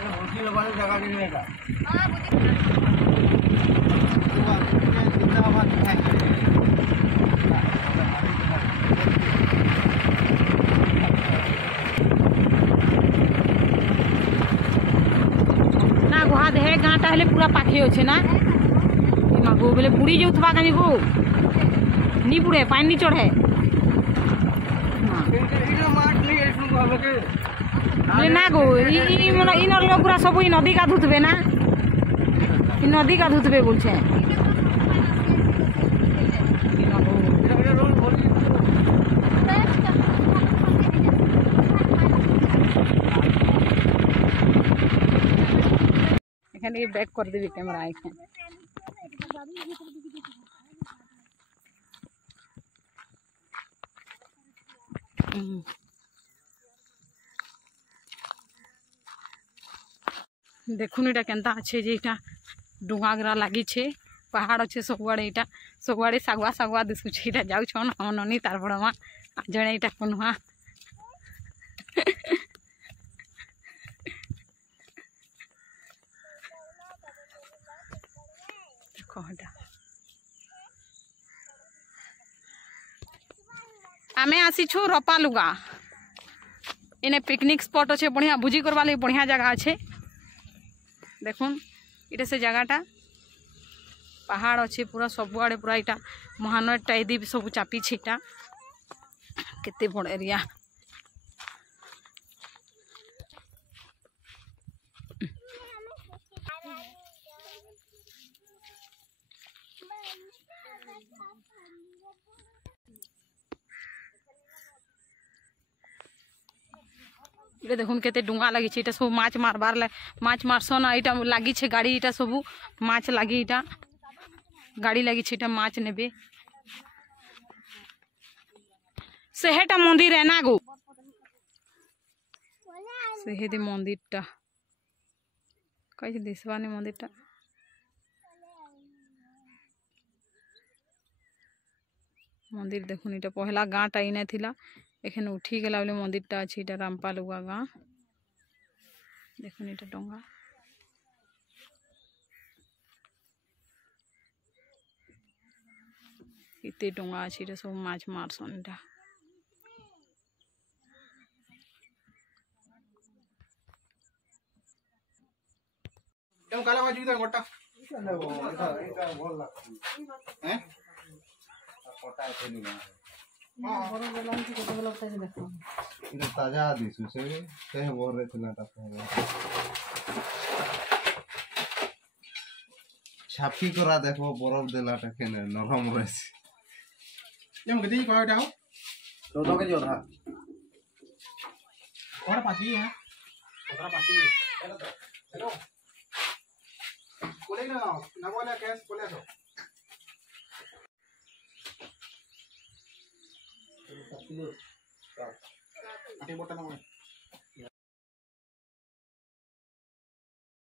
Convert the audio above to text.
ना गुहा दे गाँटा हेले पूरा पाखे अच्छे ना गो बोले बुड़ी जाऊथबा कानी गो नी बुड़े पानी नी चढ़े ना गो इन लोग पूरा सब नदी का धुतबे ना नदी का धुतबे बोलछे एखाने बैक कर देबी कैमरा एखाने देखुन एटा केनता अच्छे जे एटा डुंगा गरा लगी छे पहाड़ अच्छे सबुआड़े एटा सबुआड़े सागुआ सागुआ दिसुछे एटा जाउछन हम ननी तार बड़मा जणे एटा कोनहा देखो एटा आमे आसीछु रपालुगा इने पिकनिक स्पॉट अच्छे बढ़िया भुजी करवा लगी बढ़िया जगह अच्छे देखुन इटा से जगहटा पहाड़ अच्छे पूरा सबुआड़े पूरा इटा महानद टाइदी सब चापी छीटा केते बड़ एरिया ये देखुन केते डुंगा लगी छे इटा सब माछ मारबार माछ मारसन इटा लगी छे गाड़ी इटा सब माछ लगी इटा गाड़ी लगी छे इटा माछ नेबे सेहेटा मंदिर है ना गो सेहेदे मंदिरटा कई दिसवानी मंदिरटा मंदिर देखुन इटा पहला गाँटा इने थिला एखने उठी गला बोले मंदिरटा अच्छे इटा रामपालुगा गाँ देखुन इटा डोंगा इते डोंगा अच्छे इटा सब माछ मारसन इटा एम काला बाजू इधर गोटा इधर बोल ला हैं कोटा है नहीं ना हां बरो बोलन की कोटा लगता है देखो इधर ताजा दिसु से कहे बोल रहे थे ना तब छापी करा देखो बरफ देला टके न नरम रहसी एम गदी कह डाओ दो के जो था कौन पाती है ओकरा पाती है हेलो बोले ना बोले कैस बोले तो पाती लो आटे बोटा ना